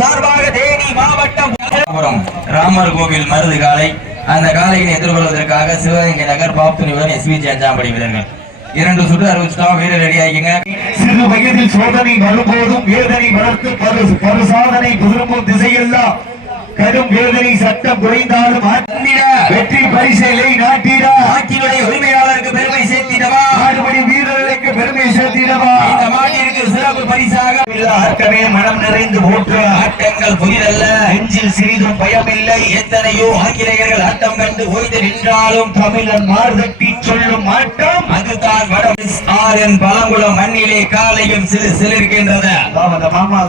சார்பாக தேனி மாவட்டம் ராமர் கோவில் மருது காலை அந்த காலையை எதிர்கொள்வதற்காக சிவகங்கை நகர் பாப்துணியுடன் எஸ்பி அஞ்சாம்படி வீரர்கள் 2 சுற்று அறிவிச்சிட்டோம். வீரர் ரெடி ஆகிங்க. சிறு வயதில் சோதனை வரும்போதும் வேதனை வளர்த்து பரு சாதனை புதுமும் திசையெல்லாம் கடும் வேதனை சட்டம் குறைந்தாலும் வெற்றி பரிசையை நாட்டிட ஆட்சியுடைய உரிமையாளருக்கு பெருமை சேர்த்திடவா ஆடுபடி வீரர்களுக்கு பெருமை சேர்த்திடவா இந்த மாட்டிற்கு சிறப்பு பரிசாக ஆட்டமே மனம் நிறைந்து போற்று ஆட்டங்கள் புதிதல்ல நெஞ்சில் சிறிதும் பயமில்லை எத்தனையோ ஆங்கிலேயர்கள் ஆட்டம் கண்டு ஓய்ந்து நின்றாலும் தமிழன் மார்தட்டி சொல்லும் ஆட்டம் அதுதான் வடம் பழங்குளம் மண்ணிலே காலையும் சிறு சிலிருக்கின்றது மாமா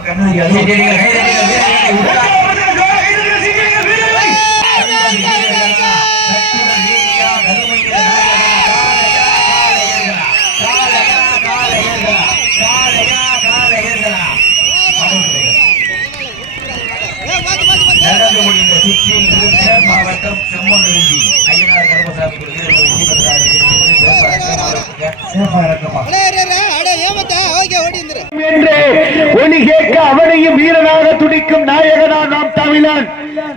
நடந்து முடிந்த சுற்றில் மாவட்டம் செம்மொழி ஐயனார் கருமசாமி ஒளி கேட்க அவனையும் வீரனாக துடிக்கும் நாயகனா நாம் தமிழன்.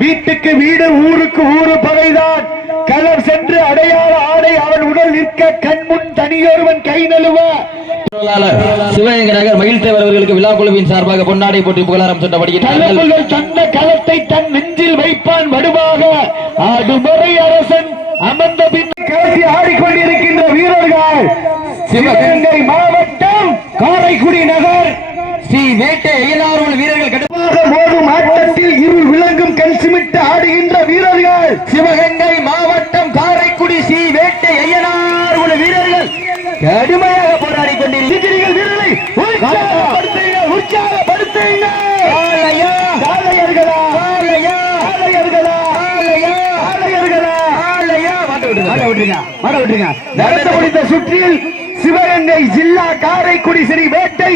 வீட்டுக்கு வீடு ஊருக்கு ஊரு பகைதான் களம் சென்று அடையாள ஆடை அவன் உடல் நிற்க கண்முன் தனியொருவன் கை நழுவ சிவகங்கை நகர் மகிழ்த்தேவர் அவர்களுக்கு விழா குழுவின் சார்பாக பொன்னாடை போட்டி புகழாரம் சொன்னபடுகிறார்கள். தந்த களத்தை தன் நெஞ்சில் வைப்பான் வடுவாக ஆடுமுறை அரசன் அமர்ந்த பின் கலத்தி ஆடிக்கொண்டிருக்கின்ற வீரர்கள் சிவகங்கை மாவட்டம் காரைக்குடி நகர் ஸ்ரீ வேட்டை ஐயனார் வீரர்கள் கடுமையாக மோதும் ஆட்டத்தில் இருள் விளங்கும் கண் சிமிட்டு ஆடுகின்ற வீரர்கள் சிவகங்கை மாவட்டம் காரைக்குடி ஸ்ரீ வேட்டை ஐயனார் வீரர்கள் கடுமையாக போராடி கொண்டிருக்கிறீர்கள். வீரர்களை உற்சாகப்படுத்துங்க. நடந்து முடிந்த சுற்றில் சிவகங்கை ஜில்லா காரைக்குடி ஸ்ரீ வேட்டை